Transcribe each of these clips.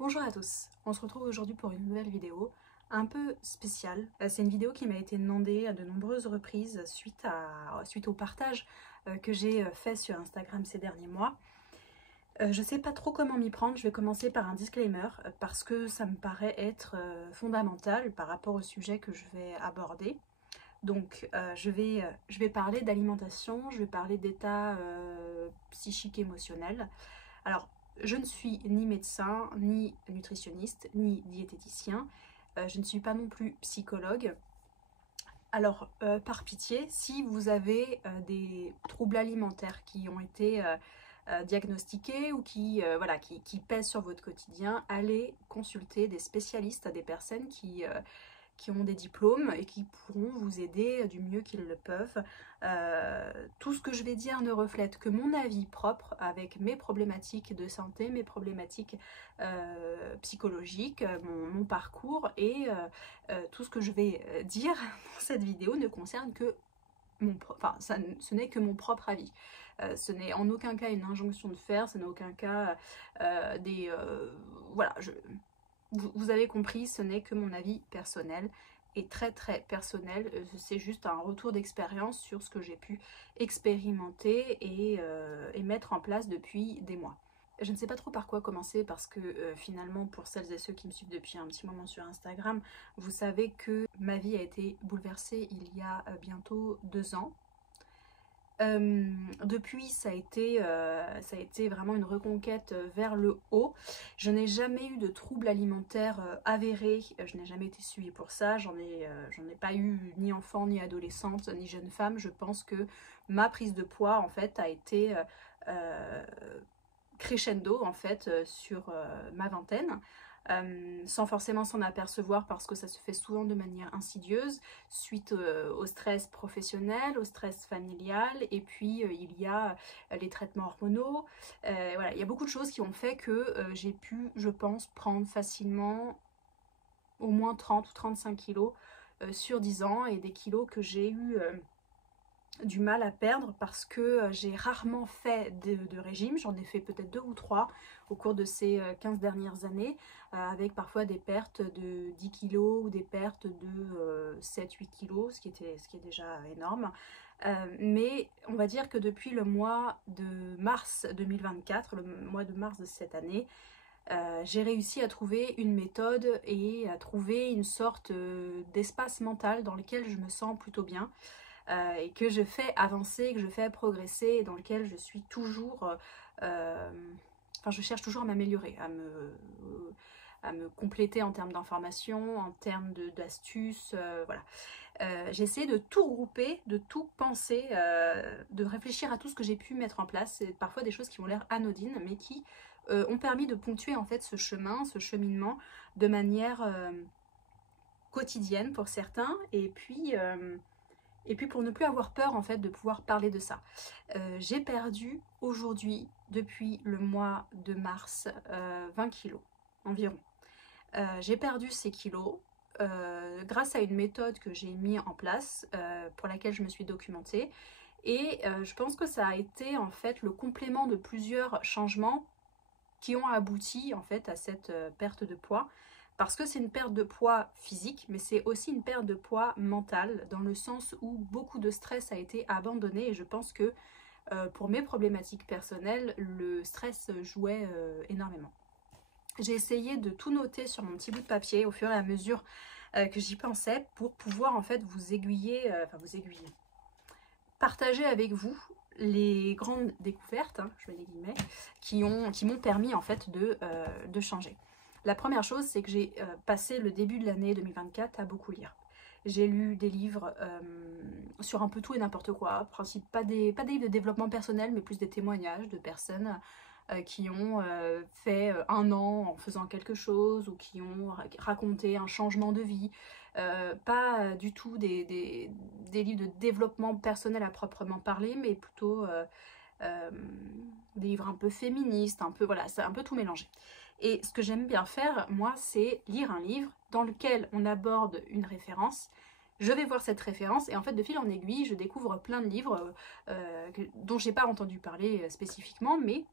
Bonjour à tous, on se retrouve aujourd'hui pour une nouvelle vidéo un peu spéciale. C'est une vidéo qui m'a été demandée à de nombreuses reprises suite au partage que j'ai fait sur Instagram ces derniers mois. Je sais pas trop comment m'y prendre, je vais commencer par un disclaimer parce que ça me paraît être fondamental par rapport au sujet que je vais aborder. Donc je vais parler d'alimentation, je vais parler d'état psychique émotionnel. Alors, je ne suis ni médecin, ni nutritionniste, ni diététicien. Je ne suis pas non plus psychologue. Alors, par pitié, si vous avez des troubles alimentaires qui ont été diagnostiqués ou qui pèsent sur votre quotidien, allez consulter des spécialistes, des personnes qui ont des diplômes et qui pourront vous aider du mieux qu'ils le peuvent. Tout ce que je vais dire ne reflète que mon avis propre avec mes problématiques de santé, mes problématiques psychologiques, mon parcours et tout ce que je vais dire dans cette vidéo ne concerne que ce n'est que mon propre avis. Ce n'est en aucun cas une injonction de faire, ce n'est en aucun cas vous avez compris, ce n'est que mon avis personnel et très personnel. C'est juste un retour d'expérience sur ce que j'ai pu expérimenter et mettre en place depuis des mois. Je ne sais pas trop par quoi commencer parce que finalement, pour celles et ceux qui me suivent depuis un petit moment sur Instagram, vous savez que ma vie a été bouleversée il y a bientôt 2 ans. Depuis, ça a été vraiment une reconquête vers le haut. Je n'ai jamais eu de troubles alimentaires avérés, je n'ai jamais été suivie pour ça, j'en ai pas eu ni enfant, ni adolescente, ni jeune femme. Je pense que ma prise de poids en fait a été crescendo en fait sur ma vingtaine. Sans forcément s'en apercevoir parce que ça se fait souvent de manière insidieuse suite au stress professionnel, au stress familial et puis il y a les traitements hormonaux. Voilà, il y a beaucoup de choses qui ont fait que j'ai pu, je pense, prendre facilement au moins 30 ou 35 kilos sur 10 ans et des kilos que j'ai eu du mal à perdre parce que j'ai rarement fait de régime. J'en ai fait peut-être 2 ou 3 au cours de ces 15 dernières années avec parfois des pertes de 10 kilos ou des pertes de 7-8 kilos, ce qui est déjà énorme. Mais on va dire que depuis le mois de mars 2024, le mois de mars de cette année, j'ai réussi à trouver une méthode et à trouver une sorte d'espace mental dans lequel je me sens plutôt bien. Et que je fais avancer, que je fais progresser, et dans lequel je suis toujours, je cherche toujours à m'améliorer, à me compléter en termes d'informations, en termes d'astuces, voilà. J'essaie de tout regrouper, de tout penser, de réfléchir à tout ce que j'ai pu mettre en place. C'est parfois des choses qui ont l'air anodines, mais qui ont permis de ponctuer en fait ce chemin, ce cheminement de manière quotidienne pour certains, et puis pour ne plus avoir peur en fait de pouvoir parler de ça. J'ai perdu aujourd'hui, depuis le mois de mars, 20 kilos environ. J'ai perdu ces kilos grâce à une méthode que j'ai mis en place, pour laquelle je me suis documentée. Et je pense que ça a été en fait le complément de plusieurs changements qui ont abouti en fait à cette perte de poids. Parce que c'est une perte de poids physique, mais c'est aussi une perte de poids mentale, dans le sens où beaucoup de stress a été abandonné. Et je pense que pour mes problématiques personnelles, le stress jouait énormément. J'ai essayé de tout noter sur mon petit bout de papier au fur et à mesure que j'y pensais pour pouvoir en fait vous aiguiller, partager avec vous les grandes découvertes, je mets des guillemets, qui m'ont permis en fait de changer. La première chose, c'est que j'ai passé le début de l'année 2024 à beaucoup lire. J'ai lu des livres sur un peu tout et n'importe quoi, pas des livres de développement personnel, mais plus des témoignages de personnes qui ont fait 1 an en faisant quelque chose ou qui ont raconté un changement de vie. Pas du tout des livres de développement personnel à proprement parler, mais plutôt des livres un peu féministes, voilà, c'est un peu tout mélangé. Et ce que j'aime bien faire, moi, c'est lire un livre dans lequel on aborde une référence. Je vais voir cette référence et en fait, de fil en aiguille, je découvre plein de livres dont j'ai pas entendu parler spécifiquement, mais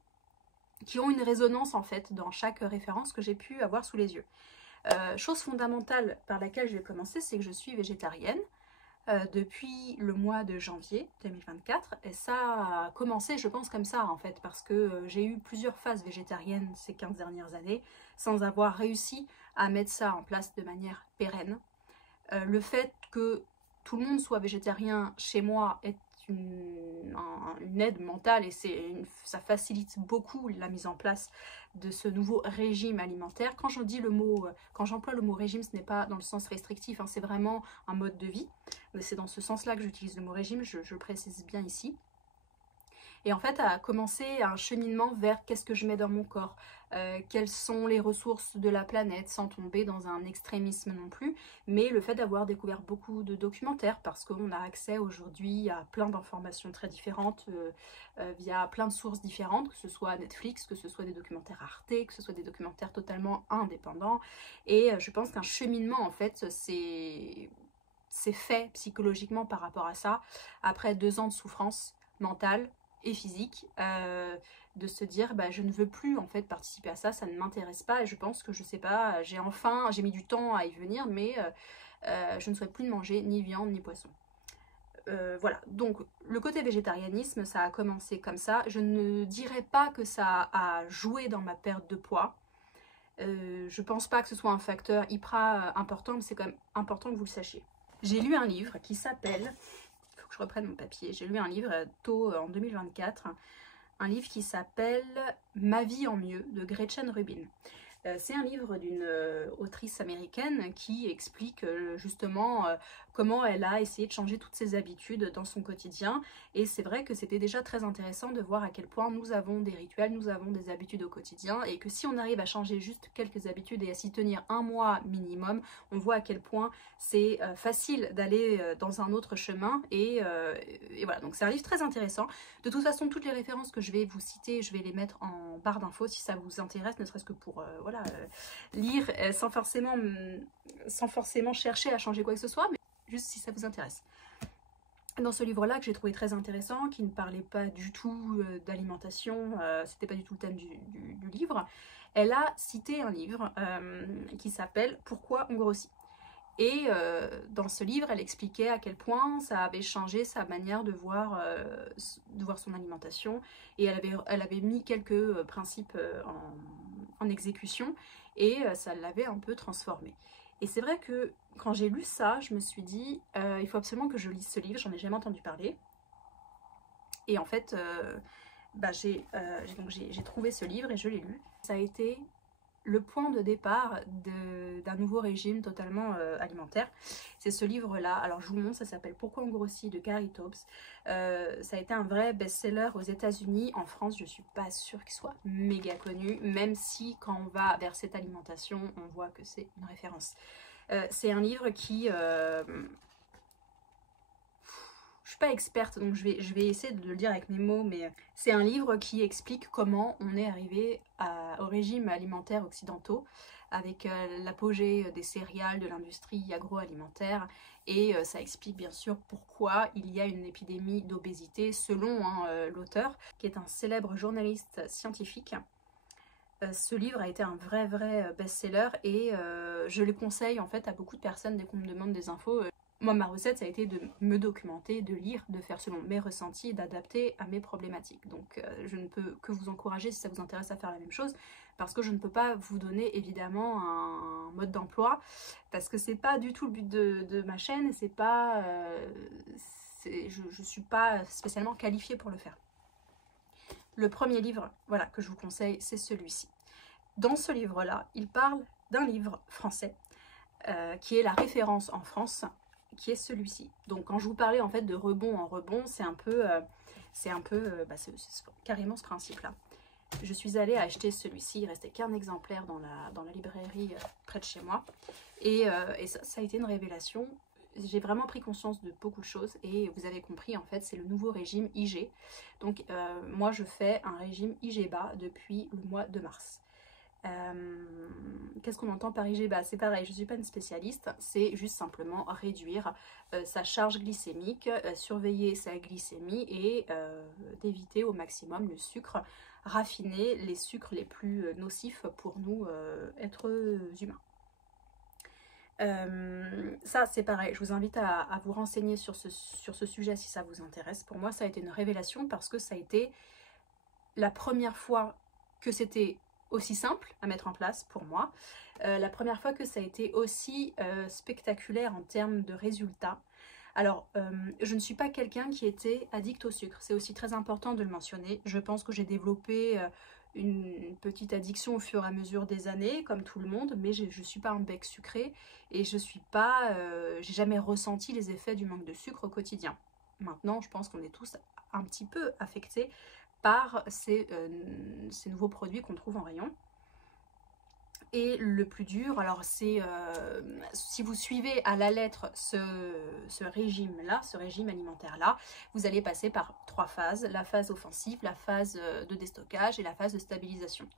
qui ont une résonance en fait dans chaque référence que j'ai pu avoir sous les yeux. Chose fondamentale par laquelle je vais commencer, c'est que je suis végétarienne depuis le mois de janvier 2024, et ça a commencé, je pense, comme ça en fait, parce que j'ai eu plusieurs phases végétariennes ces 15 dernières années sans avoir réussi à mettre ça en place de manière pérenne. Le fait que tout le monde soit végétarien chez moi est une aide mentale, et ça facilite beaucoup la mise en place de ce nouveau régime alimentaire. Quand j'emploie le mot régime, ce n'est pas dans le sens restrictif, hein, c'est vraiment un mode de vie. C'est dans ce sens-là que j'utilise le mot régime, je précise bien ici. Et en fait, a commencé un cheminement vers qu'est-ce que je mets dans mon corps, quelles sont les ressources de la planète, sans tomber dans un extrémisme non plus, mais le fait d'avoir découvert beaucoup de documentaires, parce qu'on a accès aujourd'hui à plein d'informations très différentes, via plein de sources différentes, que ce soit Netflix, que ce soit des documentaires Arte, que ce soit des documentaires totalement indépendants, et je pense qu'un cheminement, en fait, c'est fait psychologiquement par rapport à ça, après 2 ans de souffrance mentale et physique, de se dire bah, je ne veux plus en fait participer à ça, ça ne m'intéresse pas, et je pense que je sais pas, j'ai mis du temps à y venir, mais je ne souhaite plus de manger ni viande ni poisson. Voilà, donc le côté végétarianisme, ça a commencé comme ça. Je ne dirais pas que ça a joué dans ma perte de poids. Je pense pas que ce soit un facteur hyper important, mais c'est quand même important que vous le sachiez. J'ai lu un livre qui s'appelle, il faut que je reprenne mon papier, j'ai lu un livre tôt en 2024, un livre qui s'appelle Ma vie en mieux de Gretchen Rubin. C'est un livre d'une autrice américaine qui explique justement comment elle a essayé de changer toutes ses habitudes dans son quotidien, et c'est vrai que c'était déjà très intéressant de voir à quel point nous avons des rituels, nous avons des habitudes au quotidien, et que si on arrive à changer juste quelques habitudes et à s'y tenir un mois minimum, on voit à quel point c'est facile d'aller dans un autre chemin, et voilà, donc c'est un livre très intéressant. De toute façon, toutes les références que je vais vous citer, je vais les mettre en barre d'infos si ça vous intéresse, ne serait-ce que pour voilà, lire sans forcément chercher à changer quoi que ce soit, mais juste si ça vous intéresse. Dans ce livre-là, que j'ai trouvé très intéressant, qui ne parlait pas du tout d'alimentation, c'était pas du tout le thème du livre, elle a cité un livre qui s'appelle « Pourquoi on grossit ?» Et dans ce livre, elle expliquait à quel point ça avait changé sa manière de voir son alimentation, et elle avait mis quelques principes en exécution, et ça l'avait un peu transformée. Et c'est vrai que quand j'ai lu ça, je me suis dit, il faut absolument que je lise ce livre, j'en ai jamais entendu parler. Et en fait, j'ai trouvé ce livre et je l'ai lu. Ça a été le point de départ d'un nouveau régime totalement alimentaire. C'est ce livre-là, alors je vous montre, ça s'appelle « Pourquoi on grossit » de Carrie Taubes. Ça a été un vrai best-seller aux États-Unis. En France, je suis pas sûre qu'il soit méga connu, même si quand on va vers cette alimentation, on voit que c'est une référence. C'est un livre qui... je suis pas experte, donc je vais essayer de le dire avec mes mots, mais c'est un livre qui explique comment on est arrivé au régime alimentaire occidentaux, avec l'apogée des céréales, de l'industrie agroalimentaire, et ça explique bien sûr pourquoi il y a une épidémie d'obésité, selon l'auteur, qui est un célèbre journaliste scientifique. Ce livre a été un vrai best-seller, et je le conseille en fait à beaucoup de personnes dès qu'on me demande des infos. Moi, ma recette, ça a été de me documenter, de lire, de faire selon mes ressentis et d'adapter à mes problématiques. Donc, je ne peux que vous encourager, si ça vous intéresse, à faire la même chose, parce que je ne peux pas vous donner, évidemment, un mode d'emploi, parce que c'est pas du tout le but de ma chaîne, et c'est pas... je suis pas spécialement qualifiée pour le faire. Le premier livre, voilà, que je vous conseille, c'est celui-ci. Dans ce livre-là, il parle d'un livre français, qui est la référence en France, qui est celui-ci. Donc quand je vous parlais en fait de rebond en rebond, c'est carrément ce principe-là. Je suis allée acheter celui-ci, il restait qu'un exemplaire dans la librairie près de chez moi, et ça a été une révélation. J'ai vraiment pris conscience de beaucoup de choses, et vous avez compris, en fait, c'est le nouveau régime IG. Donc moi je fais un régime IG bas depuis le mois de mars. qu'est-ce qu'on entend par IG bas? C'est pareil, je ne suis pas une spécialiste, c'est juste simplement réduire sa charge glycémique, surveiller sa glycémie et d'éviter au maximum le sucre raffiné, les sucres les plus nocifs pour nous, êtres humains. Ça c'est pareil, je vous invite à vous renseigner sur ce sujet si ça vous intéresse. Pour moi ça a été une révélation parce que ça a été la première fois que c'était aussi simple à mettre en place pour moi, la première fois que ça a été aussi spectaculaire en termes de résultats. Alors, je ne suis pas quelqu'un qui était addict au sucre, c'est aussi très important de le mentionner. Je pense que j'ai développé une petite addiction au fur et à mesure des années, comme tout le monde, mais je ne suis pas un bec sucré et je suis pas, j'ai jamais ressenti les effets du manque de sucre au quotidien. Maintenant, je pense qu'on est tous un petit peu affectés par ces nouveaux produits qu'on trouve en rayon. Et le plus dur, alors c'est si vous suivez à la lettre ce régime-là, ce régime alimentaire-là, vous allez passer par 3 phases, la phase offensive, la phase de déstockage et la phase de stabilisation.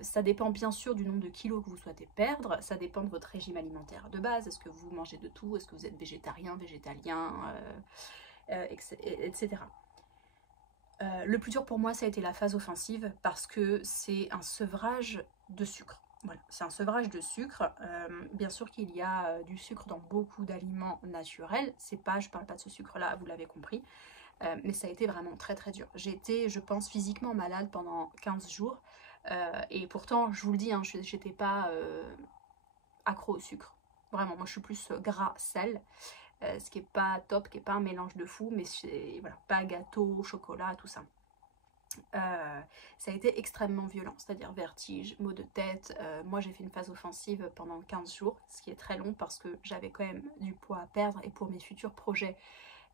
Ça dépend bien sûr du nombre de kilos que vous souhaitez perdre, ça dépend de votre régime alimentaire de base, est-ce que vous mangez de tout, est-ce que vous êtes végétarien, végétalien, etc. Le plus dur pour moi ça a été la phase offensive parce que c'est un sevrage de sucre. Voilà, c'est un sevrage de sucre. Bien sûr qu'il y a du sucre dans beaucoup d'aliments naturels. C'est pas, je parle pas de ce sucre-là, vous l'avez compris. Mais ça a été vraiment très très dur. J'ai été, je pense, physiquement malade pendant 15 jours. Et pourtant, je vous le dis, hein, j'étais pas accro au sucre. Vraiment, moi je suis plus gras, sel. Ce qui est pas top, qui est pas un mélange de fou, mais voilà, pas gâteau, chocolat, tout ça. Ça a été extrêmement violent, c'est-à-dire vertige, maux de tête. Moi j'ai fait une phase offensive pendant 15 jours, ce qui est très long parce que j'avais quand même du poids à perdre et pour mes futurs projets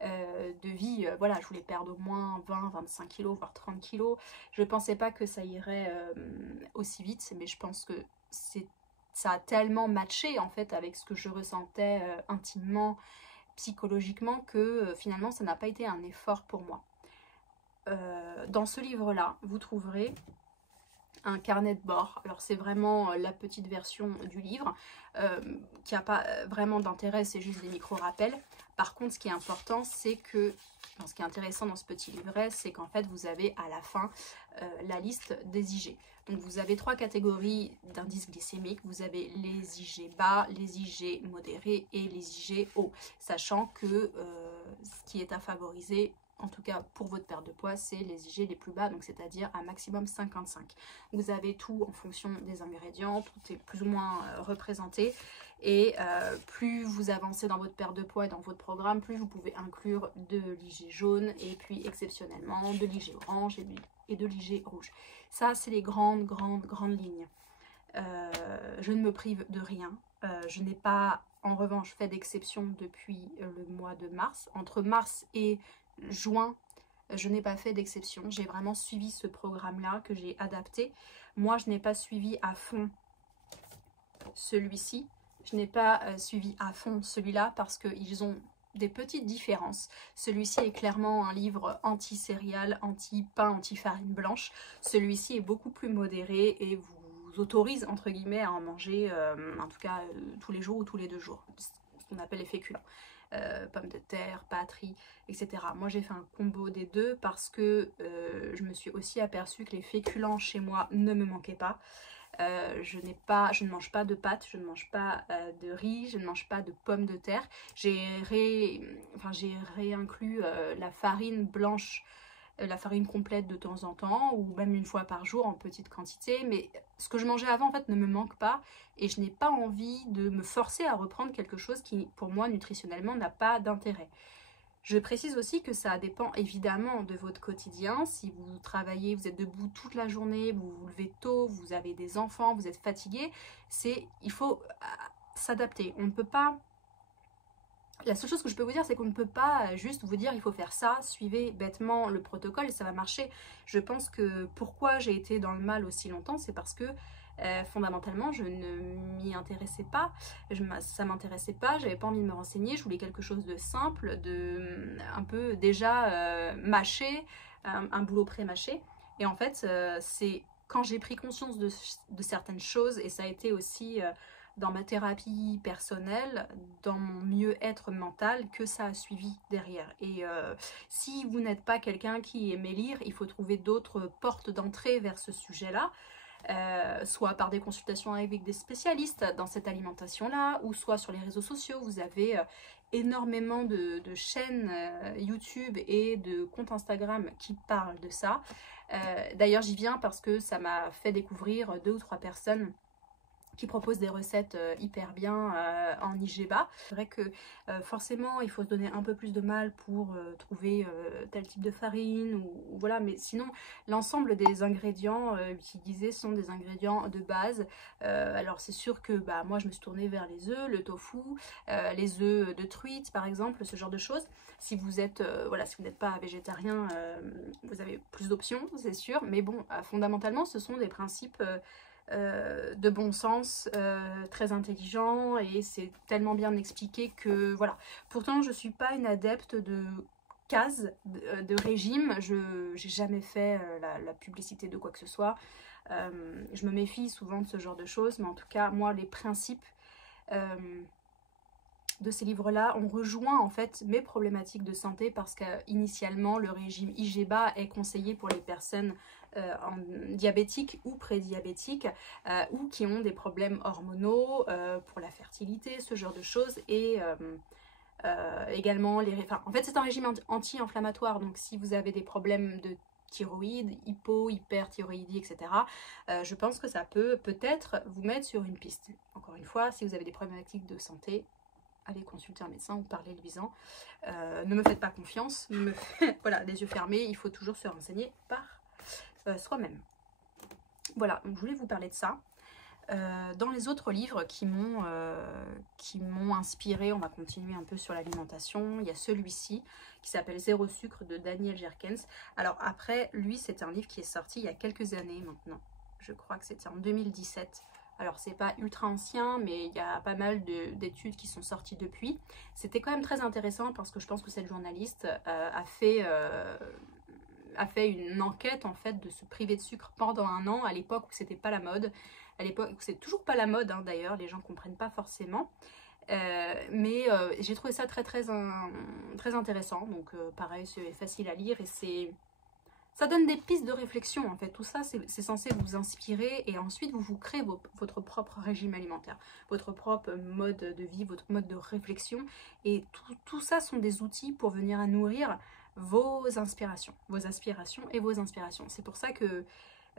de vie, voilà, je voulais perdre au moins 20-25 kilos, voire 30 kilos. Je pensais pas que ça irait aussi vite, mais je pense que ça a tellement matché en fait avec ce que je ressentais intimement, psychologiquement, que finalement ça n'a pas été un effort pour moi. Dans ce livre-là, vous trouverez un carnet de bord. Alors c'est vraiment la petite version du livre qui n'a pas vraiment d'intérêt, c'est juste des micro-rappels. Par contre, ce qui est important, c'est que, enfin, ce qui est intéressant dans ce petit livret, c'est qu'en fait, vous avez à la fin la liste des IG. Donc vous avez 3 catégories d'indices glycémiques. Vous avez les IG bas, les IG modérés et les IG hauts. Sachant que ce qui est à favoriser, en tout cas pour votre perte de poids, c'est les IG les plus bas, donc c'est-à-dire un maximum 55. Vous avez tout en fonction des ingrédients, tout est plus ou moins représenté. Et plus vous avancez dans votre perte de poids et dans votre programme, plus vous pouvez inclure de l'IG jaune et puis exceptionnellement de l'IG orange et de l'IG rouge. Ça, c'est les grandes lignes. Je ne me prive de rien. Je n'ai pas, en revanche, fait d'exception depuis le mois de mars. Entre mars et juin, je n'ai pas fait d'exception. J'ai vraiment suivi ce programme-là que j'ai adapté. Moi, je n'ai pas suivi à fond celui-ci. Je n'ai pas suivi à fond celui-là parce qu'ils ont des petites différences. Celui-ci est clairement un livre anti-céréales, anti-pain, anti-farine blanche. Celui-ci est beaucoup plus modéré et vous autorise, entre guillemets, à en manger, en tout cas, tous les jours ou tous les 2 jours. Ce qu'on appelle les féculents. Pommes de terre, pâtes, riz, etc. Moi j'ai fait un combo des deux parce que je me suis aussi aperçue que les féculents chez moi ne me manquaient pas. Je ne mange pas de pâtes, je ne mange pas de riz, je ne mange pas de pommes de terre. J'ai réinclus la farine blanche, la farine complète de temps en temps, ou même une fois par jour en petite quantité, mais ce que je mangeais avant en fait ne me manque pas, et je n'ai pas envie de me forcer à reprendre quelque chose qui pour moi nutritionnellement n'a pas d'intérêt. Je précise aussi que ça dépend évidemment de votre quotidien. Si vous travaillez, vous êtes debout toute la journée, vous vous levez tôt, vous avez des enfants, vous êtes fatigué, il faut s'adapter. On ne peut pas... La seule chose que je peux vous dire, c'est qu'on ne peut pas juste vous dire il faut faire ça, suivez bêtement le protocole et ça va marcher. Je pense que pourquoi j'ai été dans le mal aussi longtemps, c'est parce que fondamentalement je ne m'y intéressais pas, ça m'intéressait pas, j'avais pas envie de me renseigner, je voulais quelque chose de simple, un peu déjà mâché, un boulot pré-mâché. Et en fait c'est quand j'ai pris conscience de certaines choses, et ça a été aussi dans ma thérapie personnelle, dans mon mieux-être mental, que ça a suivi derrière. Et si vous n'êtes pas quelqu'un qui aimait lire, il faut trouver d'autres portes d'entrée vers ce sujet-là. Soit par des consultations avec des spécialistes dans cette alimentation-là, ou soit sur les réseaux sociaux. Vous avez énormément de chaînes YouTube et de comptes Instagram qui parlent de ça. D'ailleurs, j'y viens parce que ça m'a fait découvrir 2 ou 3 personnes qui proposent des recettes hyper bien en IGBA. C'est vrai que forcément il faut se donner un peu plus de mal pour trouver tel type de farine ou voilà, mais sinon l'ensemble des ingrédients utilisés sont des ingrédients de base. Alors c'est sûr que moi je me suis tournée vers les œufs, le tofu, les œufs de truite par exemple, ce genre de choses. Si vous êtes voilà, si vous n'êtes pas végétarien, vous avez plus d'options, c'est sûr, mais bon, fondamentalement ce sont des principes de bon sens, très intelligent, et c'est tellement bien expliqué que voilà. Pourtant je suis pas une adepte de cases, de régime, j'ai jamais fait la publicité de quoi que ce soit. Je me méfie souvent de ce genre de choses, mais en tout cas moi les principes de ces livres-là ont rejoint en fait mes problématiques de santé, parce qu'initialement le régime IGBA est conseillé pour les personnes diabétiques ou prédiabétiques ou qui ont des problèmes hormonaux pour la fertilité, ce genre de choses, et également en fait c'est un régime anti-inflammatoire, donc si vous avez des problèmes de thyroïde, hyperthyroïdie, etc. Je pense que ça peut-être vous mettre sur une piste. Encore une fois, si vous avez des problématiques de santé, allez consulter un médecin ou parlez-lui-en. Ne me faites pas confiance, voilà, les yeux fermés, il faut toujours se renseigner par soi-même. Voilà, donc je voulais vous parler de ça. Dans les autres livres qui m'ont inspiré, on va continuer un peu sur l'alimentation, il y a celui-ci qui s'appelle Zéro sucre de Daniel Jerkens. Alors après, lui c'est un livre qui est sorti il y a quelques années maintenant, je crois que c'était en 2017. Alors c'est pas ultra ancien, mais il y a pas mal d'études qui sont sorties depuis. C'était quand même très intéressant parce que je pense que cette journaliste a fait une enquête en fait de se priver de sucre pendant un an, à l'époque où c'était pas la mode, à l'époque où c'est toujours pas la mode hein, d'ailleurs, les gens comprennent pas forcément. Mais j'ai trouvé ça très intéressant, donc pareil c'est facile à lire et ça donne des pistes de réflexion en fait. Tout ça c'est censé vous inspirer, et ensuite vous créez votre propre régime alimentaire, votre propre mode de vie, votre mode de réflexion, et tout ça sont des outils pour venir à nourrir vos inspirations et vos inspirations. C'est pour ça que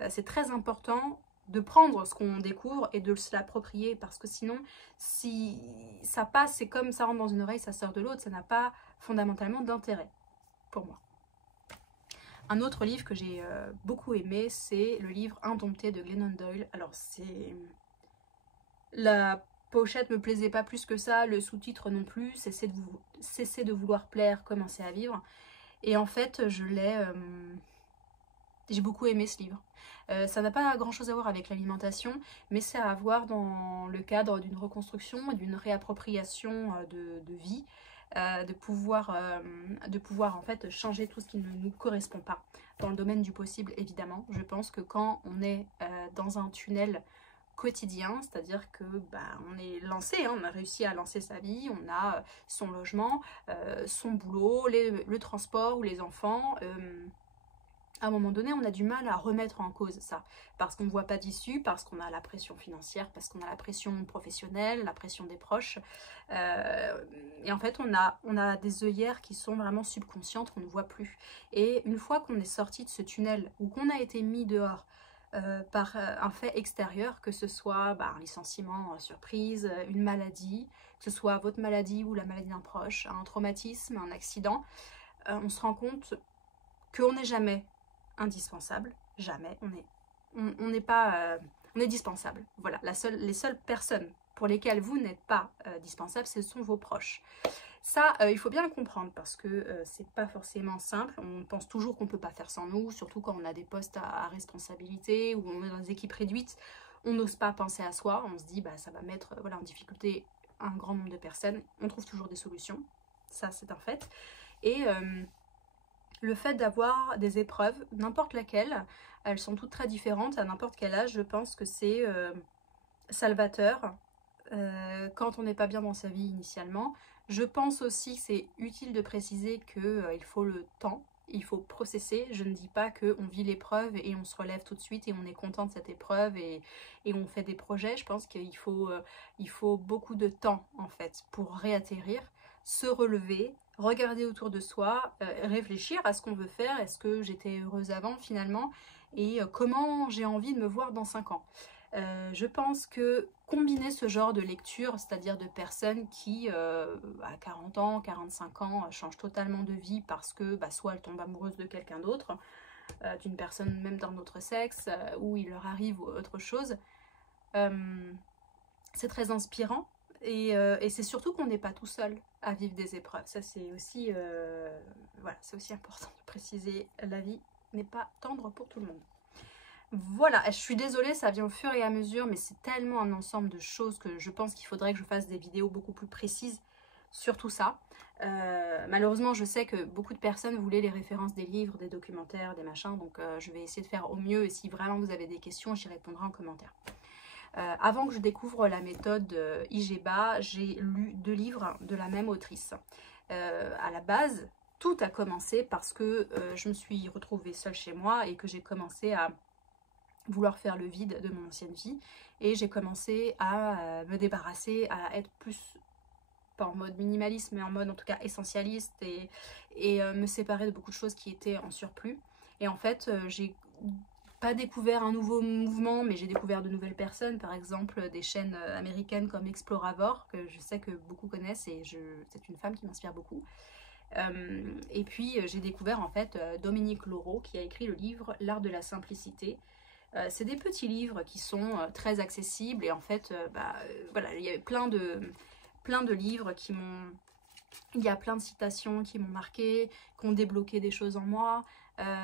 c'est très important de prendre ce qu'on découvre et de se l'approprier, parce que sinon si ça passe, c'est comme ça rentre dans une oreille, ça sort de l'autre, ça n'a pas fondamentalement d'intérêt pour moi. Un autre livre que j'ai beaucoup aimé, c'est le livre Indompté de Glennon Doyle. Alors la pochette me plaisait pas plus que ça, le sous-titre non plus, cesser de vouloir plaire, commencer à vivre. Et en fait, j'ai beaucoup aimé ce livre. Ça n'a pas grand chose à voir avec l'alimentation, mais c'est à voir dans le cadre d'une reconstruction et d'une réappropriation de vie. De pouvoir en fait changer tout ce qui ne nous correspond pas dans le domaine du possible. Évidemment, je pense que quand on est dans un tunnel quotidien, c'est-à-dire que on est lancé, hein, on a réussi à lancer sa vie, on a son logement, son boulot, le transport ou les enfants, à un moment donné, on a du mal à remettre en cause ça, parce qu'on ne voit pas d'issue, parce qu'on a la pression financière, parce qu'on a la pression professionnelle, la pression des proches. Et en fait, on a des œillères qui sont vraiment subconscientes, qu'on ne voit plus. Et une fois qu'on est sorti de ce tunnel, ou qu'on a été mis dehors par un fait extérieur, que ce soit un licenciement surprise, une maladie, que ce soit votre maladie ou la maladie d'un proche, un traumatisme, un accident, on se rend compte qu'on n'est jamais indispensable, jamais, on est dispensable. Voilà, les seules personnes pour lesquelles vous n'êtes pas dispensable, ce sont vos proches. Ça, il faut bien le comprendre, parce que c'est pas forcément simple. On pense toujours qu'on peut pas faire sans nous, surtout quand on a des postes à responsabilité ou on est dans des équipes réduites. On n'ose pas penser à soi, on se dit ça va mettre en difficulté un grand nombre de personnes. On trouve toujours des solutions, ça c'est un fait. Et le fait d'avoir des épreuves, n'importe laquelle, elles sont toutes très différentes à n'importe quel âge, je pense que c'est salvateur quand on n'est pas bien dans sa vie initialement. Je pense aussi que c'est utile de préciser qu'il faut le temps, il faut processer. Je ne dis pas qu'on vit l'épreuve et on se relève tout de suite et on est content de cette épreuve et on fait des projets. Je pense qu'il faut beaucoup de temps en fait pour réatterrir, se relever, regarder autour de soi, réfléchir à ce qu'on veut faire. Est-ce que j'étais heureuse avant finalement et comment j'ai envie de me voir dans 5 ans. Je pense que combiner ce genre de lecture, c'est-à-dire de personnes qui, à 40 ans, 45 ans, changent totalement de vie parce que soit elles tombent amoureuses de quelqu'un d'autre, d'une personne même d'un autre sexe, ou il leur arrive autre chose, c'est très inspirant. Et c'est surtout qu'on n'est pas tout seul à vivre des épreuves. Ça, c'est aussi, voilà, c'est aussi important de préciser. La vie n'est pas tendre pour tout le monde. Voilà, je suis désolée, ça vient au fur et à mesure, mais c'est tellement un ensemble de choses que je pense qu'il faudrait que je fasse des vidéos beaucoup plus précises sur tout ça. Malheureusement, je sais que beaucoup de personnes voulaient les références des livres, des documentaires, des machins, donc je vais essayer de faire au mieux, et si vraiment vous avez des questions, j'y répondrai en commentaire. Avant que je découvre la méthode IGBA, j'ai lu 2 livres de la même autrice. À la base, tout a commencé parce que je me suis retrouvée seule chez moi et que j'ai commencé à vouloir faire le vide de mon ancienne vie et j'ai commencé à me débarrasser, à être plus, pas en mode minimaliste, mais en mode en tout cas essentialiste et me séparer de beaucoup de choses qui étaient en surplus. Et en fait, j'ai pas découvert un nouveau mouvement, mais j'ai découvert de nouvelles personnes, par exemple des chaînes américaines comme Exploravor, que je sais que beaucoup connaissent et c'est une femme qui m'inspire beaucoup. Et puis j'ai découvert en fait Dominique Lauro qui a écrit le livre L'art de la simplicité. C'est des petits livres qui sont très accessibles et en fait, voilà, il y a plein de livres qui m'ont... Il y a plein de citations qui m'ont marqué, qui ont débloqué des choses en moi.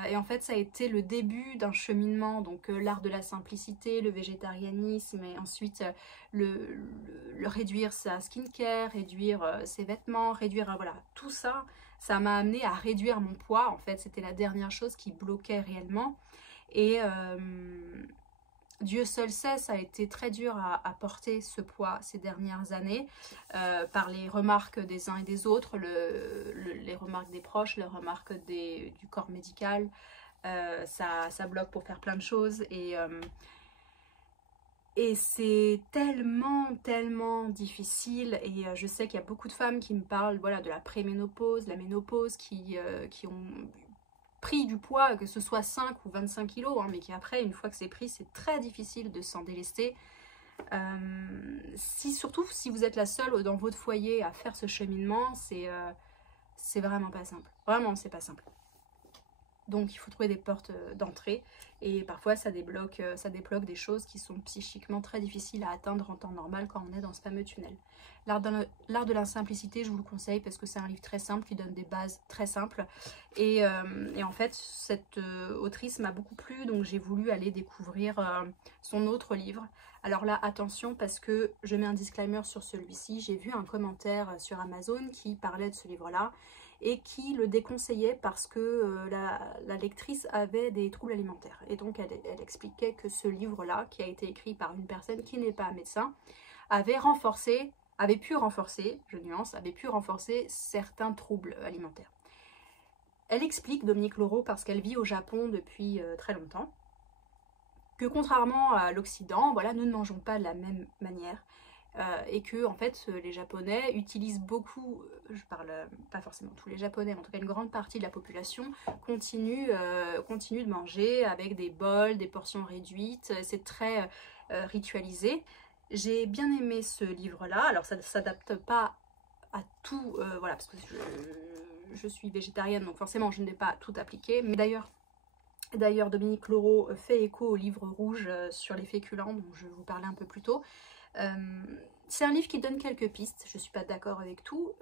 Et en fait, ça a été le début d'un cheminement, donc l'art de la simplicité, le végétarianisme, et ensuite le réduire sa skincare, réduire ses vêtements, réduire... voilà, tout ça, ça m'a amené à réduire mon poids. En fait, c'était la dernière chose qui bloquait réellement. Et Dieu seul sait, ça a été très dur à porter ce poids ces dernières années par les remarques des uns et des autres, les remarques des proches, les remarques du corps médical. Ça bloque pour faire plein de choses et c'est tellement difficile. Et je sais qu'il y a beaucoup de femmes qui me parlent voilà, de la préménopause, la ménopause, qui ont pris du poids, que ce soit 5 ou 25 kilos, hein, mais qu'après, une fois que c'est pris, c'est très difficile de s'en délester. Surtout si vous êtes la seule dans votre foyer à faire ce cheminement, c'est vraiment pas simple. Vraiment, c'est pas simple. Donc il faut trouver des portes d'entrée et parfois ça débloque des choses qui sont psychiquement très difficiles à atteindre en temps normal quand on est dans ce fameux tunnel. L'art de la simplicité, je vous le conseille parce que c'est un livre très simple qui donne des bases très simples et en fait cette autrice m'a beaucoup plu, donc j'ai voulu aller découvrir son autre livre. Alors là attention parce que je mets un disclaimer sur celui-ci, j'ai vu un commentaire sur Amazon qui parlait de ce livre-là et qui le déconseillait parce que la lectrice avait des troubles alimentaires. Et donc elle expliquait que ce livre-là, qui a été écrit par une personne qui n'est pas médecin, avait pu renforcer certains troubles alimentaires. Elle explique, Dominique Lauro, parce qu'elle vit au Japon depuis très longtemps, que contrairement à l'Occident, voilà, nous ne mangeons pas de la même manière. Et que en fait les Japonais utilisent beaucoup, je parle pas forcément tous les Japonais, mais en tout cas une grande partie de la population continue de manger avec des bols, des portions réduites, c'est très ritualisé. J'ai bien aimé ce livre-là, alors ça ne s'adapte pas à tout, voilà, parce que je suis végétarienne, donc forcément je n'ai pas tout appliqué, mais d'ailleurs Dominique Lauro fait écho au livre rouge sur les féculents dont je vous parlais un peu plus tôt. C'est un livre qui donne quelques pistes, je ne suis pas d'accord avec tout.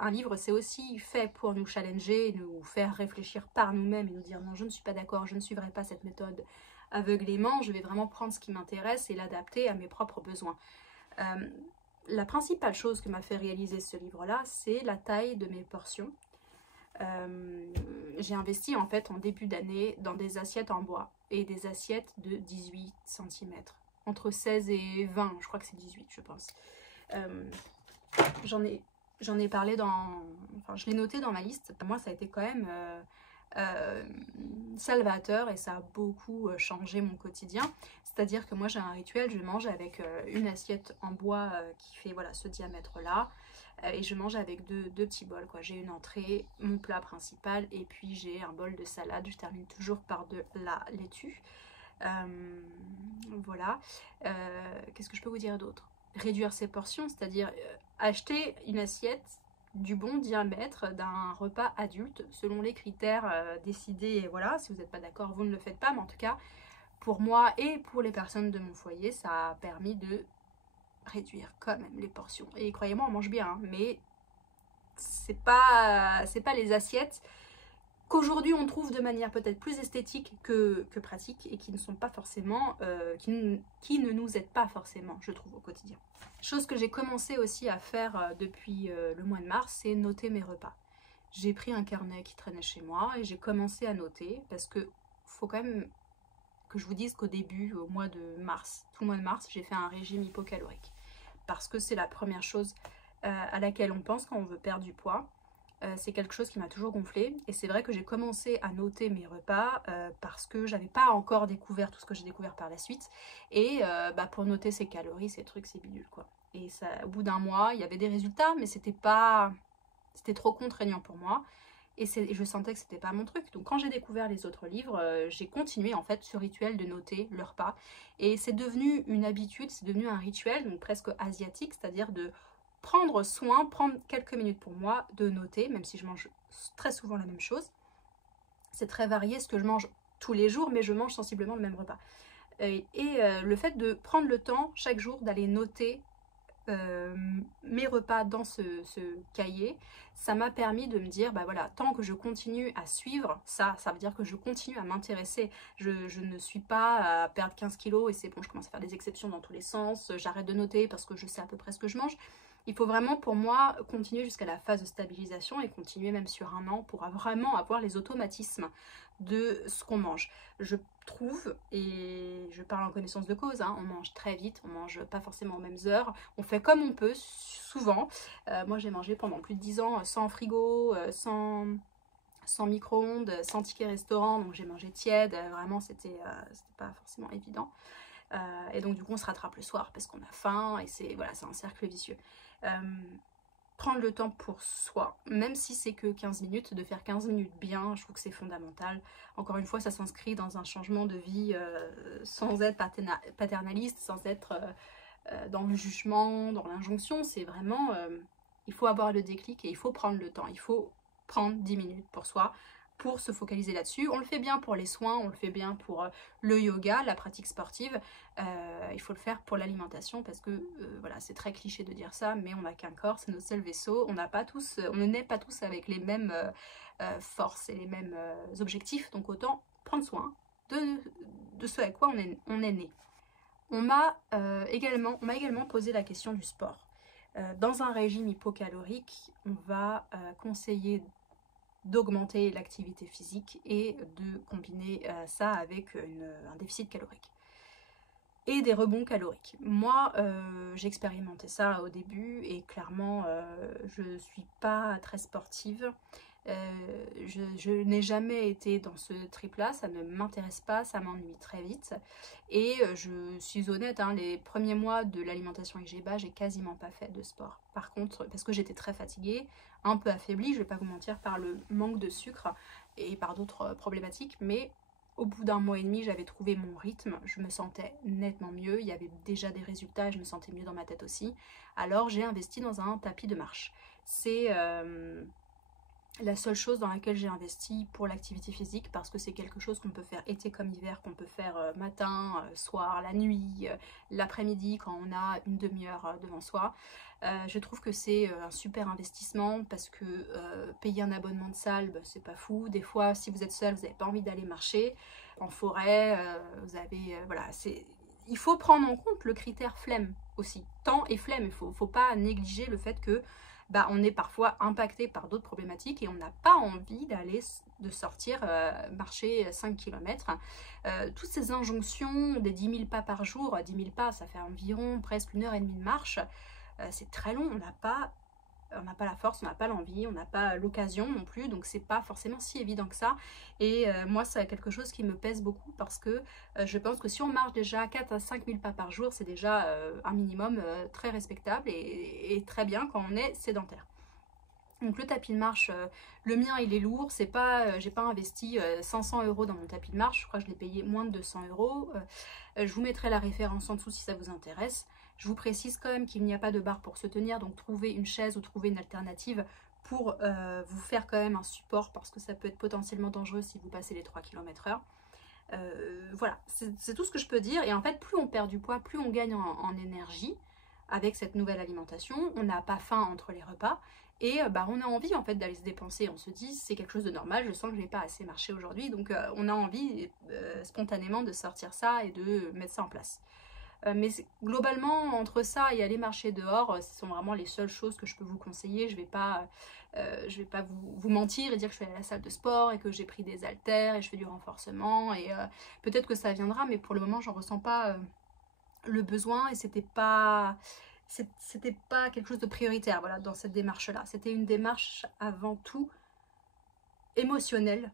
Un livre, c'est aussi fait pour nous challenger, nous faire réfléchir par nous-mêmes et nous dire non, je ne suis pas d'accord, je ne suivrai pas cette méthode aveuglément, je vais vraiment prendre ce qui m'intéresse et l'adapter à mes propres besoins. La principale chose que m'a fait réaliser ce livre-là, c'est la taille de mes portions. j'ai investi en fait en début d'année dans des assiettes en bois et des assiettes de 18 cm. Entre 16 et 20, je crois que c'est 18 je pense. J'en ai parlé enfin je l'ai noté dans ma liste. Pour moi ça a été quand même salvateur et ça a beaucoup changé mon quotidien. C'est-à-dire que moi j'ai un rituel, je mange avec une assiette en bois qui fait voilà ce diamètre là. Et je mange avec deux petits bols, quoi. J'ai une entrée, mon plat principal, et puis j'ai un bol de salade. Je termine toujours par de la laitue. Voilà. Qu'est-ce que je peux vous dire d'autre? Réduire ses portions, c'est-à-dire acheter une assiette du bon diamètre d'un repas adulte, selon les critères décidés. Et voilà, si vous n'êtes pas d'accord, vous ne le faites pas. Mais en tout cas, pour moi et pour les personnes de mon foyer, ça a permis de réduire quand même les portions. Et croyez-moi, on mange bien, hein, mais c'est pas les assiettes qu'aujourd'hui on trouve de manière peut-être plus esthétique que pratique et qui ne sont pas forcément, qui ne nous aident pas forcément, je trouve, au quotidien. Chose que j'ai commencé aussi à faire depuis le mois de mars, c'est noter mes repas. J'ai pris un carnet qui traînait chez moi et j'ai commencé à noter parce que faut quand même que je vous dise qu'au début, au mois de mars, tout le mois de mars, j'ai fait un régime hypocalorique. Parce que c'est la première chose à laquelle on pense quand on veut perdre du poids. C'est quelque chose qui m'a toujours gonflé. Et c'est vrai que j'ai commencé à noter mes repas parce que j'avais pas encore découvert tout ce que j'ai découvert par la suite. Et pour noter ses calories, ces trucs, c'est bidule, quoi. Et ça, au bout d'un mois, il y avait des résultats, mais c'était trop contraignant pour moi. Et je sentais que c'était pas mon truc. Donc quand j'ai découvert les autres livres, j'ai continué en fait ce rituel de noter le repas. Et c'est devenu une habitude, c'est devenu un rituel, donc presque asiatique, c'est-à-dire de prendre quelques minutes pour moi, de noter, même si je mange très souvent la même chose. C'est très varié ce que je mange tous les jours, mais je mange sensiblement le même repas. Le fait de prendre le temps chaque jour d'aller noter mes repas dans ce cahier, ça m'a permis de me dire, bah voilà, tant que je continue à suivre ça veut dire que je continue à m'intéresser. Je ne suis pas à perdre 15 kilos et c'est bon, je commence à faire des exceptions dans tous les sens, j'arrête de noter parce que je sais à peu près ce que je mange. Il faut vraiment pour moi continuer jusqu'à la phase de stabilisation et continuer même sur un an pour vraiment avoir les automatismes de ce qu'on mange. Je trouve, et je parle en connaissance de cause, hein, on mange très vite, on mange pas forcément aux mêmes heures, on fait comme on peut souvent. Moi j'ai mangé pendant plus de 10 ans sans frigo, sans micro-ondes, sans ticket restaurant, donc j'ai mangé tiède, vraiment c'était pas forcément évident. Et donc du coup on se rattrape le soir parce qu'on a faim et c'est un cercle vicieux. Prendre le temps pour soi, même si c'est que 15 minutes, de faire 15 minutes bien, je trouve que c'est fondamental. Encore une fois, ça s'inscrit dans un changement de vie sans être paternaliste, sans être dans le jugement, dans l'injonction. C'est vraiment, il faut avoir le déclic et il faut prendre le temps. Il faut prendre 10 minutes pour soi, pour se focaliser là-dessus. On le fait bien pour les soins, on le fait bien pour le yoga, la pratique sportive. Il faut le faire pour l'alimentation parce que voilà, c'est très cliché de dire ça, mais on n'a qu'un corps, c'est notre seul vaisseau. On ne naît pas tous avec les mêmes forces et les mêmes objectifs, donc autant prendre soin de ce à quoi on est né. On m'a également posé la question du sport. Dans un régime hypocalorique, on va conseiller d'augmenter l'activité physique et de combiner ça avec un déficit calorique et des rebonds caloriques. Moi, j'ai expérimenté ça au début et clairement, je ne suis pas très sportive. Je n'ai jamais été dans ce trip-là, ça ne m'intéresse pas, ça m'ennuie très vite. Et je suis honnête, hein, les premiers mois de l'alimentation IGBA, j'ai quasiment pas fait de sport. Par contre, parce que j'étais très fatiguée, un peu affaiblie, je vais pas vous mentir, par le manque de sucre et par d'autres problématiques, mais au bout d'un mois et demi, j'avais trouvé mon rythme, je me sentais nettement mieux, il y avait déjà des résultats, je me sentais mieux dans ma tête aussi. Alors j'ai investi dans un tapis de marche. C'est la seule chose dans laquelle j'ai investi pour l'activité physique parce que c'est quelque chose qu'on peut faire été comme hiver, qu'on peut faire matin, soir, la nuit, l'après-midi quand on a une demi-heure devant soi. Je trouve que c'est un super investissement parce que payer un abonnement de salle, bah, c'est pas fou. Des fois, si vous êtes seul, vous n'avez pas envie d'aller marcher en forêt, vous avez... voilà, il faut prendre en compte le critère flemme aussi. Temps et flemme, il faut pas négliger le fait que bah, on est parfois impacté par d'autres problématiques et on n'a pas envie de sortir marcher 5 km. Toutes ces injonctions des 10 000 pas par jour, 10 000 pas, ça fait environ presque 1h30 de marche, c'est très long, on n'a pas la force, on n'a pas l'envie, on n'a pas l'occasion non plus, donc c'est pas forcément si évident que ça. Et moi, c'est quelque chose qui me pèse beaucoup parce que je pense que si on marche déjà 4 à 5 000 pas par jour, c'est déjà un minimum très respectable et très bien quand on est sédentaire. Donc le tapis de marche, le mien il est lourd, c'est pas, j'ai pas investi 500 € dans mon tapis de marche, je crois que je l'ai payé moins de 200 €. Je vous mettrai la référence en dessous si ça vous intéresse. Je vous précise quand même qu'il n'y a pas de barre pour se tenir, donc trouvez une chaise ou trouvez une alternative pour vous faire quand même un support parce que ça peut être potentiellement dangereux si vous passez les 3 km/h. Voilà, c'est tout ce que je peux dire. Et en fait, plus on perd du poids, plus on gagne en énergie avec cette nouvelle alimentation. On n'a pas faim entre les repas. Et bah, on a envie en fait d'aller se dépenser, on se dit c'est quelque chose de normal, je sens que je n'ai pas assez marché aujourd'hui, donc on a envie spontanément de sortir ça et de mettre ça en place. Mais globalement, entre ça et aller marcher dehors, ce sont vraiment les seules choses que je peux vous conseiller. Je vais pas vous mentir et dire que je suis allée à la salle de sport et que j'ai pris des haltères et je fais du renforcement. Et peut-être que ça viendra, mais pour le moment, j'en ressens pas le besoin et c'était pas quelque chose de prioritaire, voilà, dans cette démarche-là. C'était une démarche avant tout émotionnelle,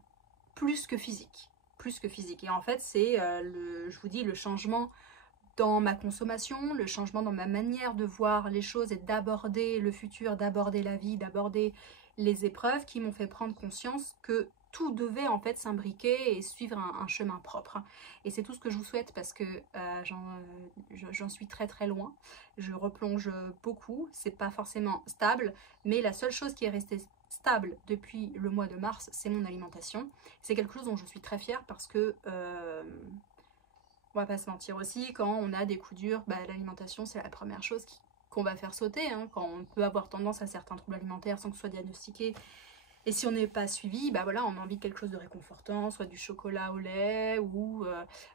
plus que physique. Plus que physique. Et en fait, c'est, je vous dis, le changement dans ma consommation, le changement dans ma manière de voir les choses et d'aborder le futur, d'aborder la vie, d'aborder les épreuves qui m'ont fait prendre conscience que tout devait en fait s'imbriquer et suivre un chemin propre. Et c'est tout ce que je vous souhaite parce que j'en suis très très loin. Je replonge beaucoup, c'est pas forcément stable, mais la seule chose qui est restée stable depuis le mois de mars, c'est mon alimentation. C'est quelque chose dont je suis très fière parce que on va pas se mentir aussi, quand on a des coups durs, bah, l'alimentation c'est la première chose qu'on va faire sauter, hein, quand on peut avoir tendance à certains troubles alimentaires sans que ce soit diagnostiqué. Et si on n'est pas suivi, bah voilà, on a envie de quelque chose de réconfortant, soit du chocolat au lait, ou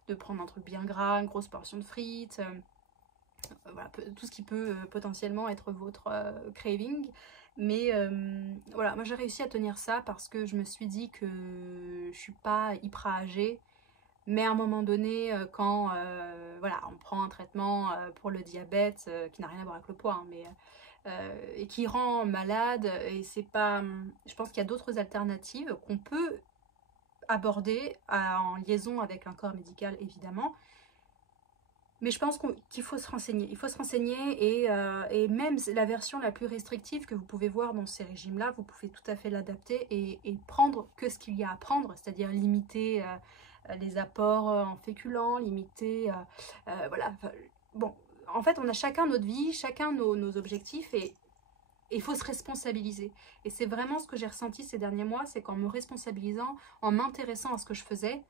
de prendre un truc bien gras, une grosse portion de frites, voilà, tout ce qui peut potentiellement être votre craving. Mais voilà, moi j'ai réussi à tenir ça parce que je me suis dit que je suis pas hyper âgée. Mais à un moment donné, quand voilà, on prend un traitement pour le diabète, qui n'a rien à voir avec le poids, hein, mais, et qui rend malade, et c'est pas. Je pense qu'il y a d'autres alternatives qu'on peut aborder en liaison avec un corps médical, évidemment. Mais je pense qu'il faut se renseigner. Il faut se renseigner et même la version la plus restrictive que vous pouvez voir dans ces régimes-là, vous pouvez tout à fait l'adapter et prendre que ce qu'il y a à prendre, c'est-à-dire limiter les apports en féculents, limiter, voilà. Bon, en fait, on a chacun notre vie, chacun nos objectifs et il faut se responsabiliser. Et c'est vraiment ce que j'ai ressenti ces derniers mois, c'est qu'en me responsabilisant, en m'intéressant à ce que je faisais,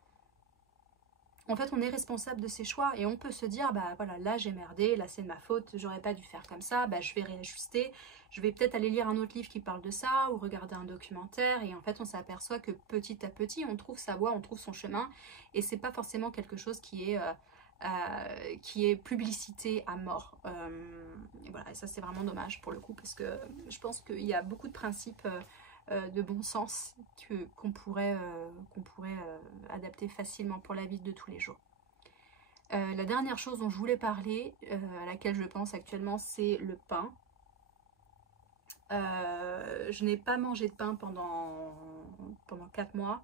en fait, on est responsable de ses choix et on peut se dire, bah voilà, là j'ai merdé, là c'est de ma faute, j'aurais pas dû faire comme ça, bah je vais réajuster, je vais peut-être aller lire un autre livre qui parle de ça ou regarder un documentaire et en fait on s'aperçoit que petit à petit on trouve sa voie, on trouve son chemin et c'est pas forcément quelque chose qui est publicité à mort. Voilà, et ça c'est vraiment dommage pour le coup parce que je pense qu'il y a beaucoup de principes de bon sens qu'on pourrait adapter facilement pour la vie de tous les jours. La dernière chose dont je voulais parler, à laquelle je pense actuellement, c'est le pain. Je n'ai pas mangé de pain pendant 4 mois.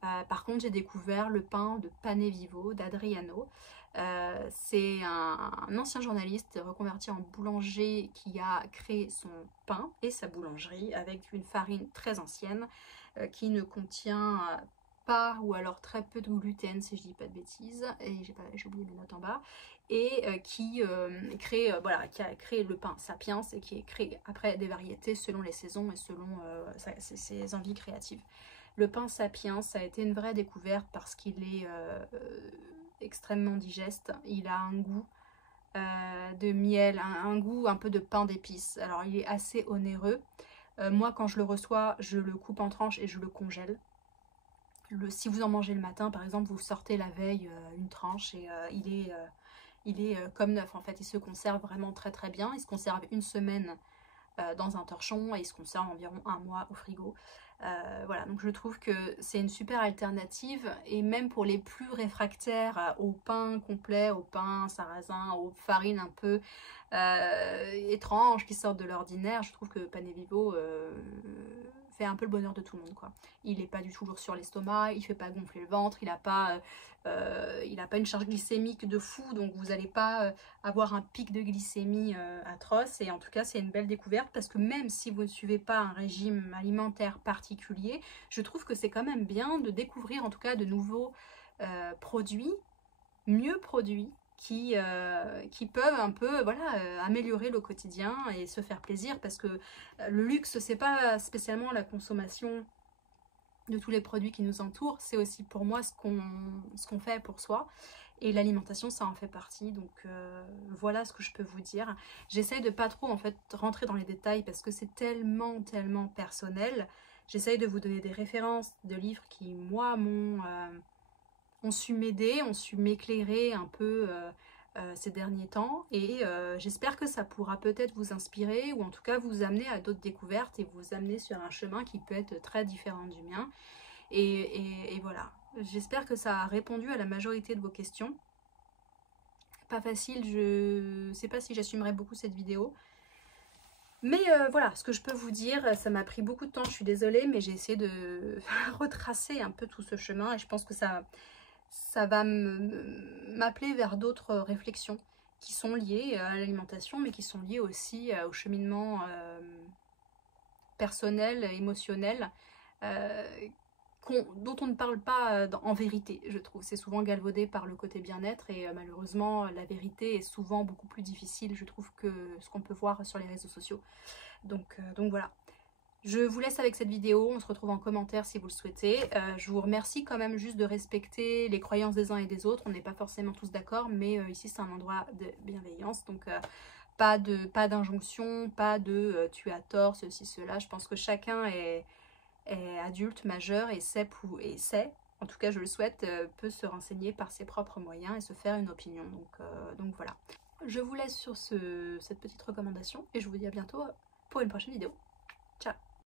Par contre, j'ai découvert le pain de Pane Vivo d'Adriano. C'est un ancien journaliste reconverti en boulanger qui a créé son pain et sa boulangerie avec une farine très ancienne qui ne contient pas ou alors très peu de gluten si je dis pas de bêtises et j'ai oublié les notes en bas et qui a créé le pain Sapiens et qui crée après des variétés selon les saisons et selon ses envies créatives. Le pain Sapiens, ça a été une vraie découverte parce qu'il est extrêmement digeste. Il a un goût de miel, un goût un peu de pain d'épices. Alors, il est assez onéreux. Moi, quand je le reçois, je le coupe en tranches et je le congèle. Si vous en mangez le matin, par exemple, vous sortez la veille une tranche et il est comme neuf. En fait, il se conserve vraiment très très bien. Il se conserve une semaine dans un torchon et il se conserve environ 1 mois au frigo. Voilà, donc je trouve que c'est une super alternative et même pour les plus réfractaires au pain complet, au pain sarrasin, aux farines un peu étranges qui sortent de l'ordinaire, je trouve que Pane Vivo fait un peu le bonheur de tout le monde, quoi. Il n'est pas du tout lourd sur l'estomac, il fait pas gonfler le ventre, il n'a pas une charge glycémique de fou, donc vous n'allez pas avoir un pic de glycémie atroce. Et en tout cas, c'est une belle découverte parce que même si vous ne suivez pas un régime alimentaire particulier, je trouve que c'est quand même bien de découvrir en tout cas de nouveaux produits, mieux produits, qui peuvent un peu voilà, améliorer le quotidien et se faire plaisir, parce que le luxe, c'est pas spécialement la consommation de tous les produits qui nous entourent, c'est aussi pour moi ce qu'on fait pour soi, et l'alimentation ça en fait partie. Donc voilà ce que je peux vous dire. J'essaye de pas trop en fait rentrer dans les détails parce que c'est tellement personnel. J'essaye de vous donner des références de livres qui moi ont su m'aider, ont su m'éclairer un peu ces derniers temps, et j'espère que ça pourra peut-être vous inspirer ou en tout cas vous amener à d'autres découvertes et vous amener sur un chemin qui peut être très différent du mien. Et voilà, j'espère que ça a répondu à la majorité de vos questions. Pas facile, je sais pas si j'assumerai beaucoup cette vidéo. Mais voilà, ce que je peux vous dire, ça m'a pris beaucoup de temps, je suis désolée, mais j'ai essayé de retracer un peu tout ce chemin et je pense que ça va m'appeler vers d'autres réflexions qui sont liées à l'alimentation, mais qui sont liées aussi au cheminement personnel, émotionnel, dont on ne parle pas en vérité, je trouve. C'est souvent galvaudé par le côté bien-être et malheureusement, la vérité est souvent beaucoup plus difficile, je trouve, que ce qu'on peut voir sur les réseaux sociaux. Donc voilà. Je vous laisse avec cette vidéo, on se retrouve en commentaire si vous le souhaitez. Je vous remercie quand même juste de respecter les croyances des uns et des autres. On n'est pas forcément tous d'accord, mais ici c'est un endroit de bienveillance. Donc pas d'injonction, pas de tu as tort, ceci, cela. Je pense que chacun est adulte, majeur et sait, en tout cas je le souhaite, peut se renseigner par ses propres moyens et se faire une opinion. Donc voilà. Je vous laisse sur cette petite recommandation et je vous dis à bientôt pour une prochaine vidéo.